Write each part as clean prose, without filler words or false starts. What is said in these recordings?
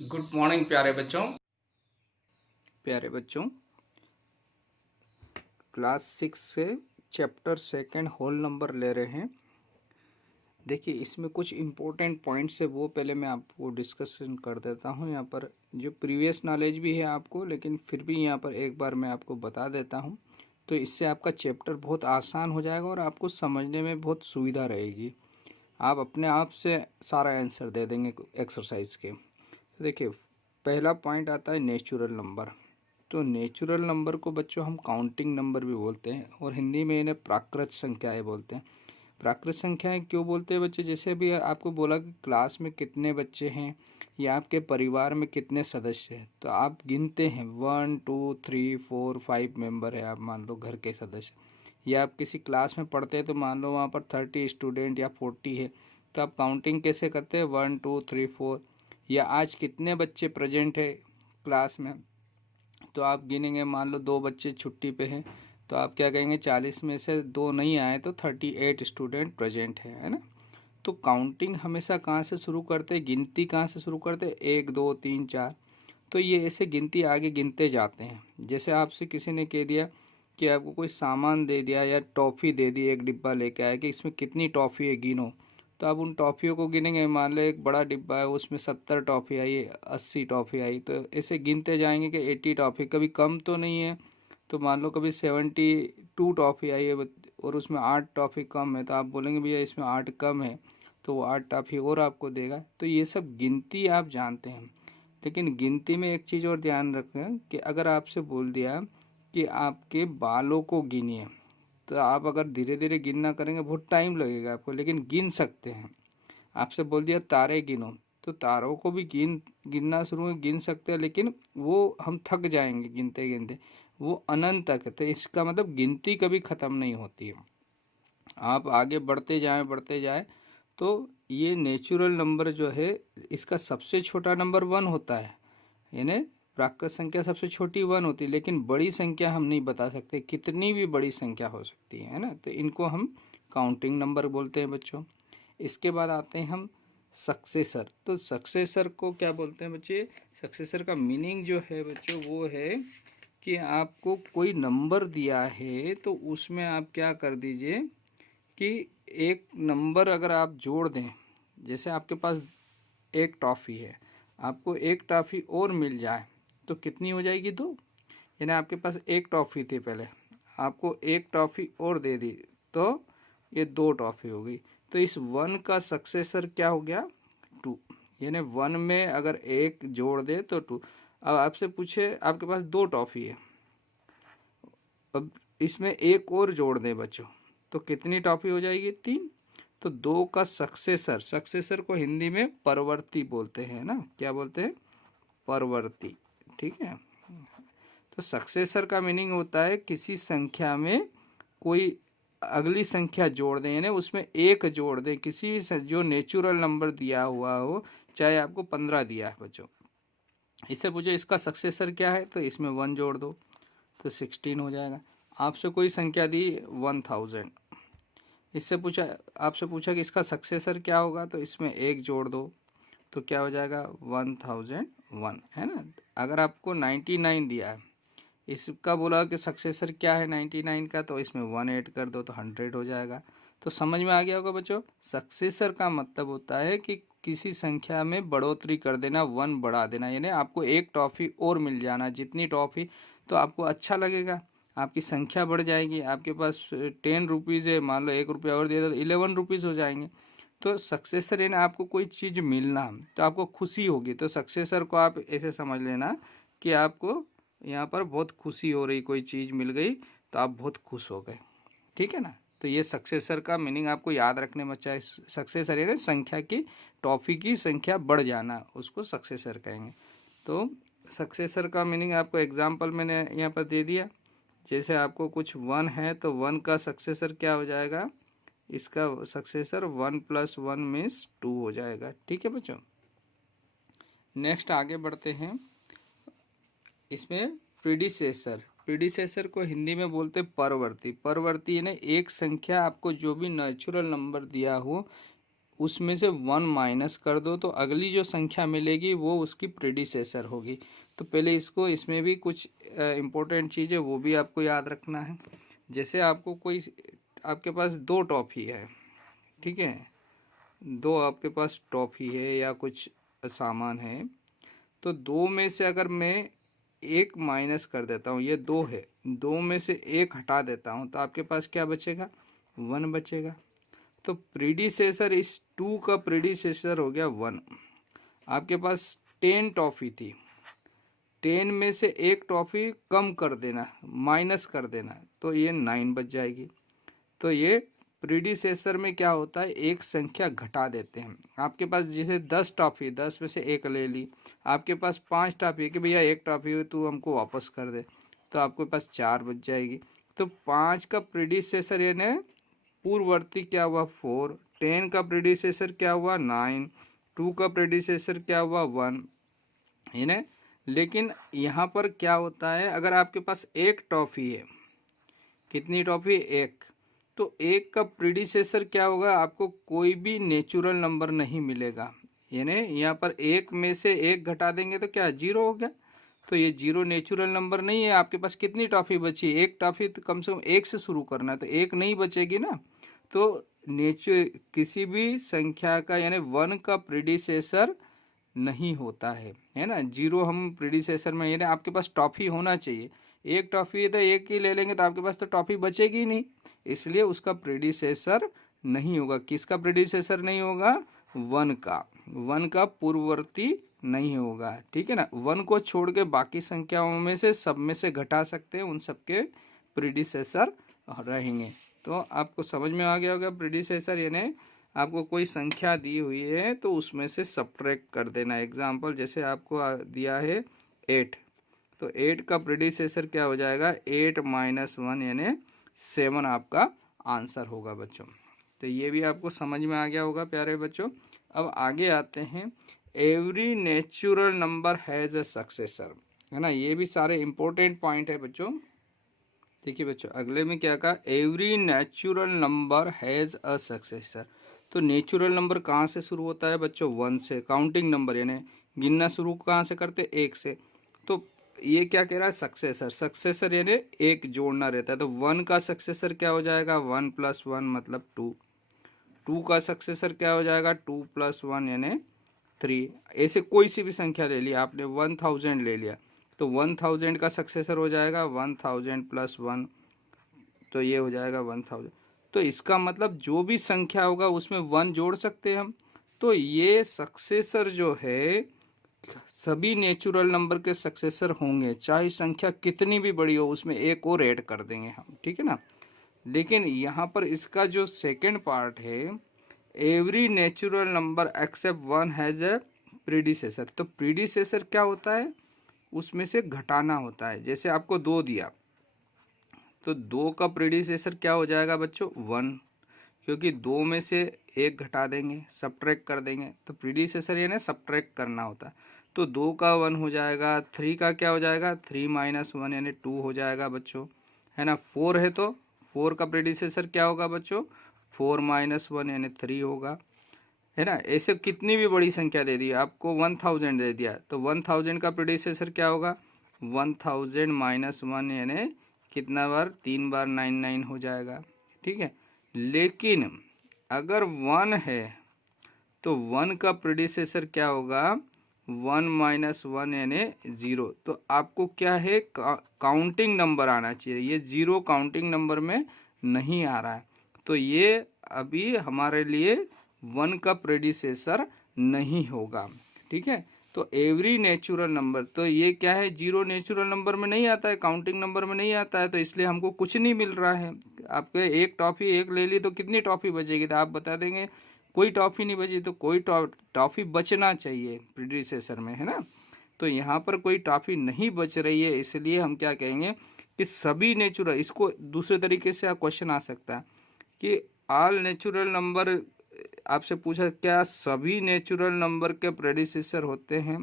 Good morning प्यारे बच्चों, class 6 से चैप्टर सेकंड होल नंबर ले रहे हैं। देखिए, इसमें कुछ इम्पोर्टेंट पॉइंट्स है, वो पहले मैं आपको डिस्कशन कर देता हूँ। यहाँ पर जो प्रीवियस नॉलेज भी है आपको, लेकिन फिर भी यहाँ पर एक बार मैं आपको बता देता हूँ, तो इससे आपका चैप्टर बहुत आसान हो जाएगा और आपको समझने में बहुत सुविधा रहेगी। आप अपने आप से सारा आंसर दे देंगे एक्सरसाइज के। तो देखिए, पहला पॉइंट आता है नेचुरल नंबर। तो नेचुरल नंबर को बच्चों हम काउंटिंग नंबर भी बोलते हैं, और हिंदी में इन्हें प्राकृत संख्याएं बोलते हैं। प्राकृत संख्याएं क्यों बोलते हैं बच्चे? जैसे अभी आपको बोला कि क्लास में कितने बच्चे हैं या आपके परिवार में कितने सदस्य हैं, तो आप गिनते हैं 1 2 3 4 5 मेंबर है, आप मान लो घर के सदस्य। या आप किसी क्लास में पढ़ते हैं तो मान लो वहाँ पर 30 स्टूडेंट या 40 है, तो आप काउंटिंग कैसे करते हैं? 1 2 3 4। या आज कितने बच्चे प्रेजेंट है क्लास में, तो आप गिनेंगे, मान लो 2 बच्चे छुट्टी पे हैं, तो आप क्या कहेंगे? 40 में से 2 नहीं आए तो 38 स्टूडेंट प्रेजेंट है ना। तो काउंटिंग हमेशा कहाँ से शुरू करते हैं? गिनती कहाँ से शुरू करते हैं? 1 2 3 4। तो ये ऐसे गिनती आगे गिनते जाते हैं। जैसे आपसे किसी ने कह दिया कि आपको कोई सामान दे दिया या टॉफ़ी दे दी, एक डिब्बा लेके आया कि इसमें कितनी टॉफ़ी है गिनो, तो आप उन टॉफ़ियों को गिनेंगे। मान लो एक बड़ा डिब्बा है, उसमें 70 टॉफ़ी आई, 80 टॉफ़ी आई, तो ऐसे गिनते जाएंगे कि 80 टॉफ़ी, कभी कम तो नहीं है। तो मान लो कभी 72 टॉफ़ी आई है और उसमें 8 टॉफ़ी कम है, तो आप बोलेंगे भैया इसमें 8 कम है, तो वो 8 टॉफ़ी और आपको देगा। तो ये सब गिनती आप जानते हैं। लेकिन गिनती में एक चीज़ और ध्यान रखें कि अगर आपसे बोल दिया कि आपके बालों को गिनिए, तो आप अगर धीरे धीरे गिनना करेंगे बहुत टाइम लगेगा आपको, लेकिन गिन सकते हैं। आपसे बोल दिया तारे गिनो, तो तारों को भी गिनना शुरू में गिन सकते हैं, लेकिन वो हम थक जाएंगे गिनते गिनते, वो अनंत तक है। तो इसका मतलब गिनती कभी ख़त्म नहीं होती है, आप आगे बढ़ते जाएं। तो ये नेचुरल नंबर जो है, इसका सबसे छोटा नंबर 1 होता है, यानी प्राकृत संख्या सबसे छोटी 1 होती है, लेकिन बड़ी संख्या हम नहीं बता सकते, कितनी भी बड़ी संख्या हो सकती है ना। तो इनको हम काउंटिंग नंबर बोलते हैं बच्चों। इसके बाद आते हैं हम सक्सेसर। तो सक्सेसर को क्या बोलते हैं बच्चे? सक्सेसर का मीनिंग जो है बच्चों, वो है कि आपको कोई नंबर दिया है, तो उसमें आप क्या कर दीजिए कि एक नंबर अगर आप जोड़ दें, जैसे आपके पास एक टॉफ़ी है, आपको एक टॉफ़ी और मिल जाए तो कितनी हो जाएगी? 2। यानी आपके पास एक टॉफ़ी थी पहले, आपको एक टॉफ़ी और दे दी, तो ये 2 टॉफ़ी हो गई। तो इस 1 का सक्सेसर क्या हो गया? 2। यानी 1 में अगर एक जोड़ दे तो 2। अब आपसे पूछे आपके पास 2 टॉफ़ी है, अब इसमें एक और जोड़ दें बच्चों, तो कितनी टॉफ़ी हो जाएगी? 3। तो 2 का सक्सेसर, सक्सेसर को हिंदी में परवर्ती बोलते हैं ना। क्या बोलते हैं? परवर्ती। ठीक है। तो सक्सेसर का मीनिंग होता है किसी संख्या में कोई अगली संख्या जोड़ दें, यानी उसमें एक जोड़ दें, किसी भी जो नेचुरल नंबर दिया हुआ हो, चाहे आपको 15 दिया है बच्चों, इससे पूछो इसका सक्सेसर क्या है, तो इसमें 1 जोड़ दो तो 16 हो जाएगा। आपसे कोई संख्या दी 1000, इससे पूछा, आपसे पूछा कि इसका सक्सेसर क्या होगा, तो इसमें एक जोड़ दो तो क्या हो जाएगा? 1001, है ना। अगर आपको 99 दिया है, इसका बोला कि सक्सेसर क्या है 99 का, तो इसमें 1 ऐड कर दो तो 100 हो जाएगा। तो समझ में आ गया होगा बच्चों, सक्सेसर का मतलब होता है कि किसी संख्या में बढ़ोतरी कर देना, 1 बढ़ा देना, यानी आपको एक टॉफ़ी और मिल जाना। जितनी टॉफ़ी, तो आपको अच्छा लगेगा, आपकी संख्या बढ़ जाएगी। आपके पास 10 रुपीज़ है, मान लो 1 रुपया और दे दो तो 11 रुपीज़ हो जाएंगे। तो सक्सेसर यानी आपको कोई चीज़ मिलना, तो आपको खुशी होगी। तो सक्सेसर को आप ऐसे समझ लेना कि आपको यहाँ पर बहुत खुशी हो रही, कोई चीज़ मिल गई तो आप बहुत खुश हो गए। ठीक है ना। तो ये सक्सेसर का मीनिंग आपको याद रखने में, चाहे सक्सेसर यानी संख्या की, टॉफ़ी की संख्या बढ़ जाना, उसको सक्सेसर कहेंगे। तो सक्सेसर का मीनिंग आपको एग्जाम्पल मैंने यहाँ पर दे दिया। जैसे आपको कुछ 1 है, तो 1 का सक्सेसर क्या हो जाएगा? इसका सक्सेसर 1 + 1 मीन्स 2 हो जाएगा। ठीक है बच्चों। नेक्स्ट आगे बढ़ते हैं। इसमें प्रीडिसेसर, प्रीडिसेसर को हिंदी में बोलते परवर्ती। परवर्ती यानी एक संख्या आपको जो भी नेचुरल नंबर दिया हो उसमें से 1 माइनस कर दो तो अगली जो संख्या मिलेगी वो उसकी प्रीडिसेसर होगी। तो पहले इसको, इसमें भी कुछ इम्पोर्टेंट चीज़ है वो भी आपको याद रखना है। जैसे आपको कोई, आपके पास 2 टॉफ़ी है, ठीक है, 2 आपके पास टॉफ़ी है या कुछ सामान है, तो 2 में से अगर मैं 1 माइनस कर देता हूँ, ये 2 है, 2 में से 1 हटा देता हूँ तो आपके पास क्या बचेगा, 1 बचेगा। तो प्रीडिसेसर, इस 2 का प्रीडिसेसर हो गया 1। आपके पास 10 टॉफ़ी थी, 10 में से 1 टॉफ़ी कम कर देना, माइनस कर देना, तो ये 9 बच जाएगी। तो ये प्रीडिसेसर में क्या होता है, एक संख्या घटा देते हैं। आपके पास जैसे 10 टॉफ़ी, 10 में से 1 ले ली, आपके पास 5 टॉफ़ी है कि भैया 1 टॉफ़ी हो तो हमको वापस कर दे, तो आपके पास 4 बच जाएगी। तो 5 का प्रीडिसेसर यानी पूर्ववर्ती क्या हुआ 4, 10 का प्रीडिसेसर क्या हुआ 9, 2 का प्रीडिसेसर क्या हुआ 1, है ना। लेकिन यहाँ पर क्या होता है, अगर आपके पास 1 टॉफ़ी है, कितनी टॉफ़ी, 1, तो 1 का प्रीडिसेसर क्या होगा, आपको कोई भी नेचुरल नंबर नहीं मिलेगा। यानी यहाँ पर 1 में से 1 घटा देंगे तो क्या 0 हो गया, तो ये 0 नेचुरल नंबर नहीं है। आपके पास कितनी टॉफ़ी बची, 1 टॉफ़ी, तो कम से कम 1 से शुरू करना है, तो 1 नहीं बचेगी ना। तो किसी भी संख्या का यानी 1 का प्रीडिसेसर नहीं होता है ना। 0 हम प्रीडिसेसर में, यानी आपके पास टॉफ़ी होना चाहिए, 1 टॉफ़ी है तो 1 ही ले लेंगे तो आपके पास तो टॉफ़ी बचेगी ही नहीं, इसलिए उसका प्रीडिसेसर नहीं होगा। किसका प्रीडिसेसर नहीं होगा, 1 का पूर्ववर्ती नहीं होगा, ठीक है ना। 1 को छोड़ के बाकी संख्याओं में से सब में से घटा सकते हैं, उन सबके प्रीडिसेसर रहेंगे। तो आपको समझ में आ गया होगा प्रीडिसेसर यानी आपको कोई संख्या दी हुई है तो उसमें से सब्ट्रैक्ट कर देना। एग्जाम्पल जैसे आपको दिया है 8, तो 8 का प्रीडिसेसर क्या हो जाएगा, 8 माइनस 1 यानी 7 आपका आंसर होगा बच्चों। तो ये भी आपको समझ में आ गया होगा प्यारे बच्चों। अब आगे आते हैं, every natural number has a successor, है ना। ये भी सारे इंपॉर्टेंट पॉइंट है बच्चों। देखिए बच्चों, अगले में क्या कहा, every natural number has a successor. तो नेचुरल नंबर कहाँ से शुरू होता है बच्चों, 1 से। काउंटिंग नंबर यानी गिनना शुरू कहाँ से करते, 1 से। तो ये क्या कह रहा है, सक्सेसर। सक्सेसर यानी 1 जोड़ना रहता है, तो 1 का सक्सेसर क्या हो जाएगा, 1 + 1 मतलब 2। 2 का सक्सेसर क्या हो जाएगा, 2 + 1 यानी 3। ऐसे कोई सी भी संख्या ले लिया आपने, 1000 ले लिया तो 1000 का सक्सेसर हो जाएगा 1000 + 1, तो ये हो जाएगा 1000। तो इसका मतलब जो भी संख्या होगा उसमें 1 जोड़ सकते हैं हम। तो ये सक्सेसर जो है सभी नेचुरल नंबर के सक्सेसर होंगे, चाहे संख्या कितनी भी बड़ी हो उसमें 1 और ऐड कर देंगे हम, ठीक है ना। लेकिन यहाँ पर इसका जो सेकंड पार्ट है, every natural number except 1 has a predecessor. तो प्रीडिसेसर क्या होता है, उसमें से घटाना होता है। जैसे आपको 2 दिया तो 2 का प्रीडिसेसर क्या हो जाएगा बच्चों, 1, क्योंकि 2 में से 1 घटा देंगे, सब्ट्रैक्ट कर देंगे, तो प्रीडिसेसर यानी सब्ट्रैक्ट करना होता है। तो 2 का 1 हो जाएगा, 3 का क्या हो जाएगा, 3 - 1 यानी 2 हो जाएगा बच्चों, है ना। 4 है तो 4 का प्रीडिसेसर क्या होगा बच्चों, 4 - 1 यानी 3 होगा, है ना। ऐसे कितनी भी बड़ी संख्या दे दी, आपको 1000 दे दिया तो 1000 का प्रीडिसेसर क्या होगा, 1000 - 1 यानी कितना बार, 3 बार 99 हो जाएगा, ठीक है। लेकिन अगर 1 है तो 1 का प्रीडिसेसर क्या होगा, 1 - 1 यानी 0। तो आपको क्या है, काउंटिंग नंबर आना चाहिए, ये 0 काउंटिंग नंबर में नहीं आ रहा है, तो ये अभी हमारे लिए 1 का प्रीडिसेसर नहीं होगा, ठीक है। तो एवरी नेचुरल नंबर, तो ये क्या है, 0 नेचुरल नंबर में नहीं आता है, काउंटिंग नंबर में नहीं आता है, तो इसलिए हमको कुछ नहीं मिल रहा है। आपके 1 टॉफ़ी 1 ले ली तो कितनी टॉफ़ी बचेगी, तो आप बता देंगे कोई टॉफ़ी नहीं बची, तो कोई टॉफ़ी बचना चाहिए प्रीडिसेसर में, है ना। तो यहाँ पर कोई टॉफ़ी नहीं बच रही है, इसलिए हम क्या कहेंगे कि सभी नेचुरल, इसको दूसरे तरीके से क्वेश्चन आ सकता है कि ऑल नेचुरल नंबर, आपसे पूछा क्या सभी नेचुरल नंबर के प्रेडिसेसर होते हैं,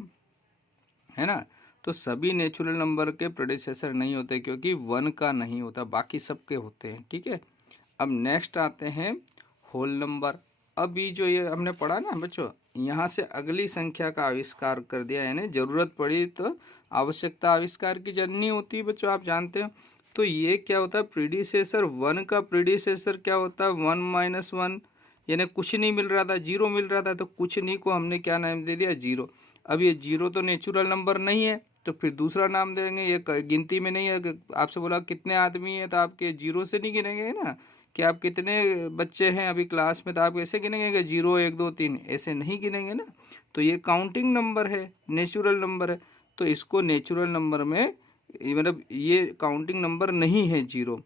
है ना। तो सभी नेचुरल नंबर के प्रेडिसेसर नहीं होते, क्योंकि 1 का नहीं होता, बाकी सबके होते हैं। ठीक है, अब नेक्स्ट आते हैं होल नंबर। अभी जो ये हमने पढ़ा ना बच्चों, यहाँ से अगली संख्या का आविष्कार कर दिया, यानी जरूरत पड़ी तो आवश्यकता आविष्कार की जननी होती है बच्चों, आप जानते हो। तो ये क्या होता है, प्रीडिसेसर 1 का प्रीडिसेसर क्या होता है, 1 माइनस 1, यानी कुछ नहीं मिल रहा था, जीरो मिल रहा था, तो कुछ नहीं को हमने क्या नाम दे दिया, जीरो। अब ये जीरो तो नेचुरल नंबर नहीं है, तो फिर दूसरा नाम देंगे, ये गिनती में नहीं है। आपसे बोला कितने आदमी है, तो आपके जीरो से नहीं गिनेंगे ना, कि आप कितने बच्चे हैं अभी क्लास में, तो आप ऐसे गिनेंगे कि 0 1 2 3, ऐसे नहीं गिनेंगे ना। तो ये काउंटिंग नंबर है, नेचुरल नंबर है, तो इसको नेचुरल नंबर में मतलब ये काउंटिंग नंबर नहीं है जीरो,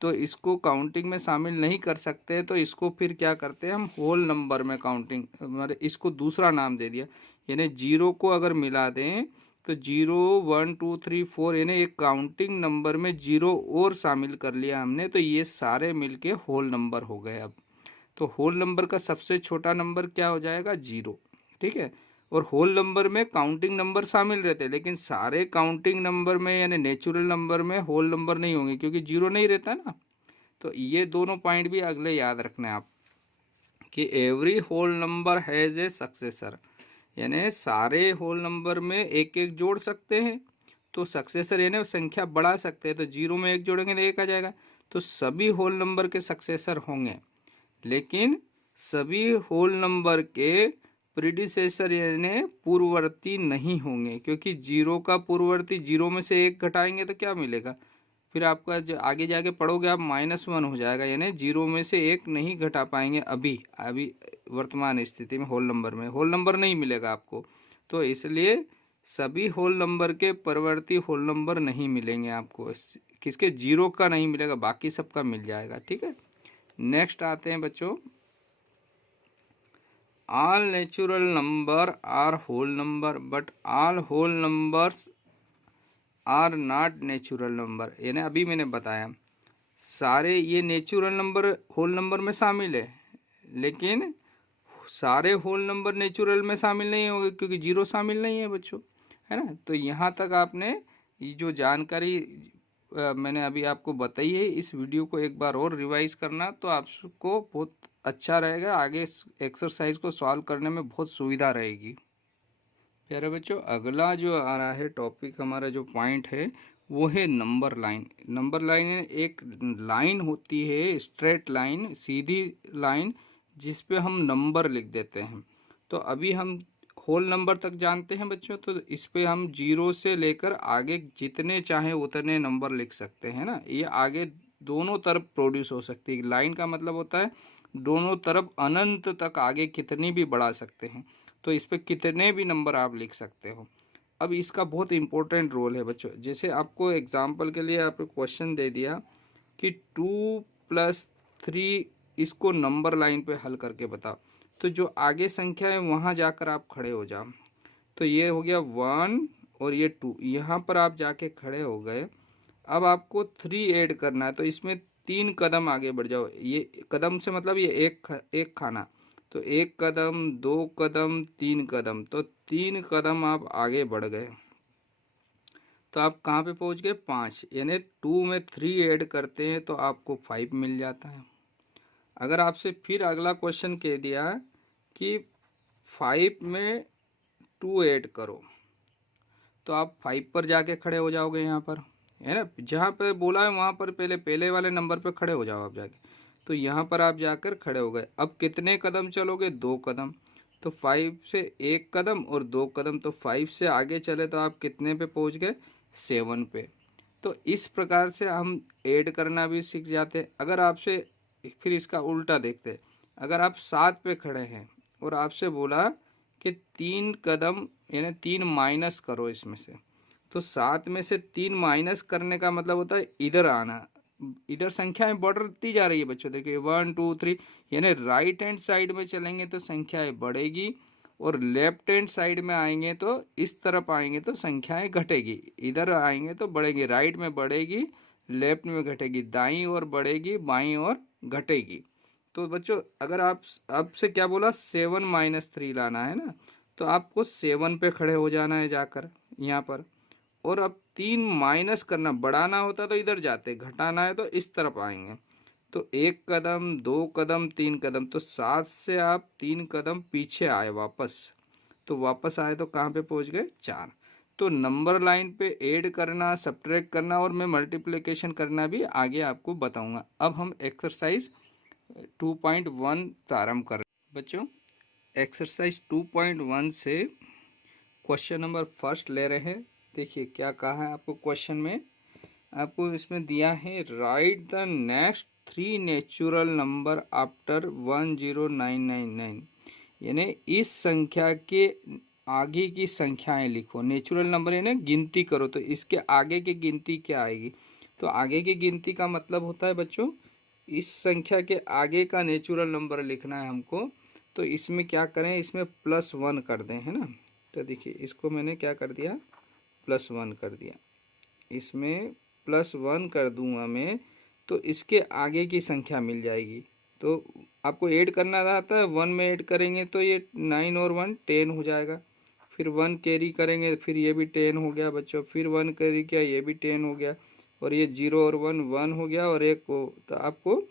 तो इसको काउंटिंग में शामिल नहीं कर सकते। तो इसको फिर क्या करते हैं हम, होल नंबर में काउंटिंग, मतलब इसको दूसरा नाम दे दिया। यानी जीरो को अगर मिला दें तो 0 1 2 3 4, यानी एक काउंटिंग नंबर में जीरो और शामिल कर लिया हमने, तो ये सारे मिलके होल नंबर हो गए। अब तो होल नंबर का सबसे छोटा नंबर क्या हो जाएगा, जीरो। ठीक है, और होल नंबर में काउंटिंग नंबर शामिल रहते हैं, लेकिन सारे काउंटिंग नंबर में यानी नेचुरल नंबर में होल नंबर नहीं होंगे, क्योंकि जीरो नहीं रहता ना। तो ये दोनों पॉइंट भी अगले याद रखना है आप, कि every whole number has a successor, यानी सारे होल नंबर में एक एक जोड़ सकते हैं, तो सक्सेसर यानी संख्या बढ़ा सकते हैं, तो जीरो में एक जोड़ेंगे तो एक आ जाएगा। तो सभी होल नंबर के सक्सेसर होंगे, लेकिन सभी होल नंबर के प्रीडिसेसर यानी पूर्ववर्ती नहीं होंगे, क्योंकि जीरो का पूर्ववर्ती, जीरो में से एक घटाएंगे तो क्या मिलेगा, फिर आपका जो आगे जाके पढ़ोगे आप -1 हो जाएगा, यानी जीरो में से एक नहीं घटा पाएंगे अभी अभी वर्तमान स्थिति में। होल नंबर में होल नंबर नहीं मिलेगा आपको, तो इसलिए सभी होल नंबर के परवर्ती होल नंबर नहीं मिलेंगे आपको, किसके, जीरो का नहीं मिलेगा, बाकी सबका मिल जाएगा। ठीक है, नेक्स्ट आते हैं बच्चों, all natural number are whole number but all whole numbers are not natural number. यानी अभी मैंने बताया सारे ये नेचुरल नंबर होल नंबर में शामिल है, लेकिन सारे होल नंबर नेचुरल में शामिल नहीं होंगे, क्योंकि जीरो शामिल नहीं है बच्चों, है ना। तो यहाँ तक आपने ये जो जानकारी मैंने अभी आपको बताई है, इस वीडियो को एक बार और रिवाइज करना, तो आपको बहुत अच्छा रहेगा, आगे इस एक्सरसाइज को सॉल्व करने में बहुत सुविधा रहेगी। प्यारे बच्चों, अगला जो आ रहा है टॉपिक, हमारा जो पॉइंट है वो है नंबर लाइन। नंबर लाइन एक लाइन होती है, स्ट्रेट लाइन, सीधी लाइन, जिस पे हम नंबर लिख देते हैं। तो अभी हम होल नंबर तक जानते हैं बच्चों, तो इस पे हम जीरो से लेकर आगे जितने चाहे उतने नंबर लिख सकते हैं ना। ये आगे दोनों तरफ प्रोड्यूस हो सकती है। लाइन का मतलब होता है दोनों तरफ अनंत तक आगे कितनी भी बढ़ा सकते हैं, तो इस पे कितने भी नंबर आप लिख सकते हो। अब इसका बहुत इंपॉर्टेंट रोल है बच्चों, जैसे आपको एग्जांपल के लिए आपको क्वेश्चन दे दिया कि 2+3, इसको नंबर लाइन पे हल करके बताओ, तो जो आगे संख्या है वहाँ जाकर आप खड़े हो जाओ। तो ये हो गया 1 और ये 2, यहाँ पर आप जाके खड़े हो गए। अब आपको 3 ऐड करना है, तो इसमें 3 कदम आगे बढ़ जाओ। ये कदम से मतलब ये एक खाना, तो 1 कदम, 2 कदम, 3 कदम, तो 3 कदम आप आगे बढ़ गए, तो आप कहाँ पे पहुँच गए, 5। यानी 2 में 3 ऐड करते हैं तो आपको 5 मिल जाता है। अगर आपसे फिर अगला क्वेश्चन कह दिया कि 5 में 2 ऐड करो, तो आप 5 पर जाके खड़े हो जाओगे यहाँ पर, है ना। जहाँ पे बोला है वहाँ पर पहले वाले नंबर पे खड़े हो जाओ आप जाके। तो यहाँ पर आप जाकर खड़े हो गए। अब कितने कदम चलोगे, 2 कदम, तो 5 से 1 कदम और 2 कदम, तो 5 से आगे चले तो आप कितने पे पहुँच गए, 7 पे। तो इस प्रकार से हम ऐड करना भी सीख जाते हैं। अगर आपसे फिर इसका उल्टा देखते, अगर आप 7 पे खड़े हैं और आपसे बोला कि 3 कदम यानी 3 माइनस करो इसमें से, तो 7 में से 3 माइनस करने का मतलब होता है इधर आना। इधर संख्याएं बढ़ती जा रही है बच्चों, देखिए 1 2 3, यानी राइट हैंड साइड में चलेंगे तो संख्याएं बढ़ेगी, और लेफ्ट हैंड साइड में आएंगे तो इस तरफ आएंगे तो संख्याएं घटेगी। इधर आएंगे तो बढ़ेगी, राइट में बढ़ेगी, लेफ्ट में घटेगी, दाईं ओर बढ़ेगी, बाईं ओर घटेगी। तो बच्चों अगर आप अब से क्या बोला, 7 - 3 लाना है ना, तो आपको 7 पे खड़े हो जाना है जाकर यहाँ पर, और अब 3 माइनस करना, बढ़ाना होता तो इधर जाते, घटाना है तो इस तरफ आएंगे। तो 1 कदम, 2 कदम, 3 कदम, तो 7 से आप 3 कदम पीछे आए वापस। तो वापस आए तो कहाँ पे पहुँच गए? 4। तो नंबर लाइन पे ऐड करना, सब्ट्रैक्ट करना और मैं मल्टीप्लिकेशन करना भी आगे आपको बताऊंगा। अब हम एक्सरसाइज 2.1 प्रारंभ कर रहे हैं बच्चों। एक्सरसाइज 2.1 से क्वेश्चन नंबर फर्स्ट ले रहे हैं। देखिए क्या कहा है आपको क्वेश्चन में। आपको इसमें दिया है right the next 3 natural number after 10999, यानी इस संख्या के आगे की संख्याएं लिखो। नेचुरल नंबर यानी गिनती करो, तो इसके आगे की गिनती क्या आएगी? तो आगे की गिनती का मतलब होता है बच्चों, इस संख्या के आगे का नेचुरल नंबर लिखना है हमको। तो इसमें क्या करें, इसमें +1 कर दें, है ना। तो देखिए इसको मैंने क्या कर दिया, +1 कर दिया। इसमें +1 कर दूंगा मैं, तो इसके आगे की संख्या मिल जाएगी। तो आपको ऐड करना रहता है, 1 में ऐड करेंगे तो ये 9 और 1 10 हो जाएगा। फिर 1 कैरी करेंगे, फिर ये भी 10 हो गया बच्चों। फिर 1 कैरी किया, ये भी 10 हो गया। और ये 0 और 1 1 हो गया और 1 हो, तो आपको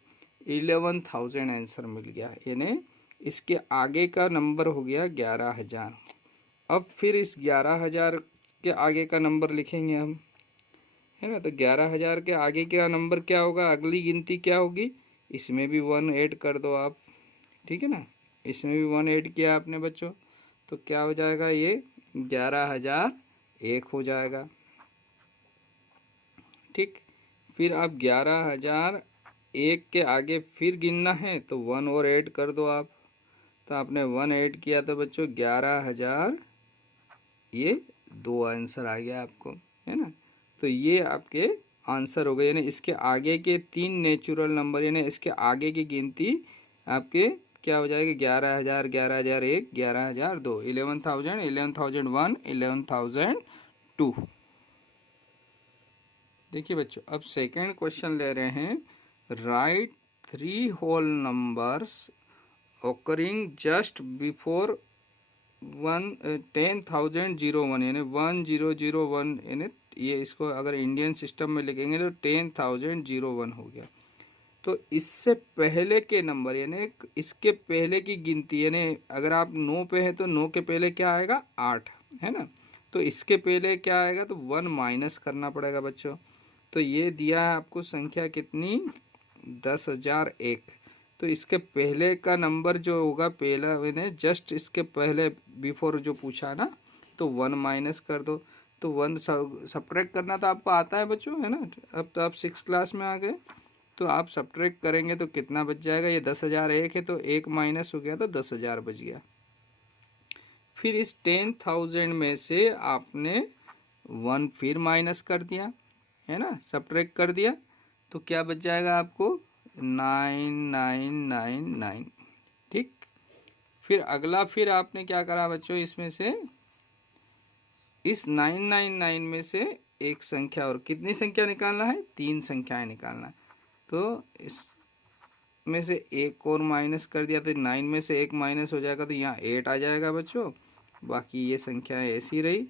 11,000 आंसर मिल गया। यानी इसके आगे का नंबर हो गया 11,000। अब फिर इस 11,000 के आगे का नंबर लिखेंगे हम, है ना। तो 11,000 के आगे का नंबर क्या होगा, अगली गिनती क्या होगी? इसमें भी 1 ऐड कर दो आप, ठीक है ना। इसमें भी 1 ऐड किया आपने बच्चों, तो क्या हो जाएगा, ये 11,001 हो जाएगा, ठीक। फिर आप 11,001 के आगे फिर गिनना है तो 1 और ऐड कर दो आप। तो आपने 1 ऐड किया तो बच्चों 11,000, ये 2 आंसर आ गया आपको, है ना। तो ये आपके आंसर हो गए, यानी इसके आगे के 3 नेचुरल नंबर, यानी इसके आगे की गिनती आपके क्या हो जाएगी, 11,000, 11,001, 11,002, 11,000, 11,001, 11,002। देखिए बच्चों अब सेकेंड क्वेश्चन ले रहे हैं, right 3 whole numbers occurring just before 10,001, यानी 1001, यानी ये इसको अगर इंडियन सिस्टम में लिखेंगे तो 10,001 हो गया। तो इससे पहले के नंबर, यानी इसके पहले की गिनती, यानी अगर आप 9 पे है तो 9 के पहले क्या आएगा, 8, है ना। तो इसके पहले क्या आएगा, तो 1 माइनस करना पड़ेगा बच्चों। तो ये दिया है आपको संख्या कितनी, 10,001। तो इसके पहले का नंबर जो होगा, पहला मैंने जस्ट इसके पहले बिफोर जो पूछा ना, तो 1 माइनस कर दो। तो 1 सब्ट्रैक्ट करना तो आपको आता है बच्चों, है ना। अब तो आप 6 क्लास में आ गए। तो आप सब्ट्रैक्ट करेंगे तो कितना बच जाएगा, ये 10,001 है तो 1 माइनस हो गया तो 10,000 बच गया। फिर इस 10,000 में से आपने 1 फिर माइनस कर दिया, है ना, सब्ट्रैक्ट कर दिया, तो क्या बच जाएगा आपको, 9,999, ठीक। फिर अगला, फिर आपने क्या करा बच्चों, इसमें से इस 999 में से एक संख्या और, कितनी संख्या निकालना है, 3 संख्याएं निकालना है। तो इस में से एक और माइनस कर दिया तो 9 में से 1 माइनस हो जाएगा तो यहाँ 8 आ जाएगा बच्चों। बाकी ये संख्याएं ऐसी रही।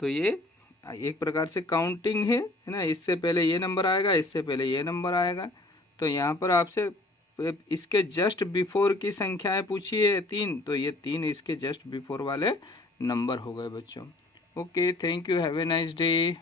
तो ये एक प्रकार से काउंटिंग है ना। इससे पहले ये नंबर आएगा, इससे पहले ये नंबर आएगा। तो यहाँ पर आपसे इसके जस्ट बिफोर की संख्याएं पूछी है 3, तो ये 3 इसके जस्ट बिफोर वाले नंबर हो गए बच्चों। Okay, thank you, have a nice day.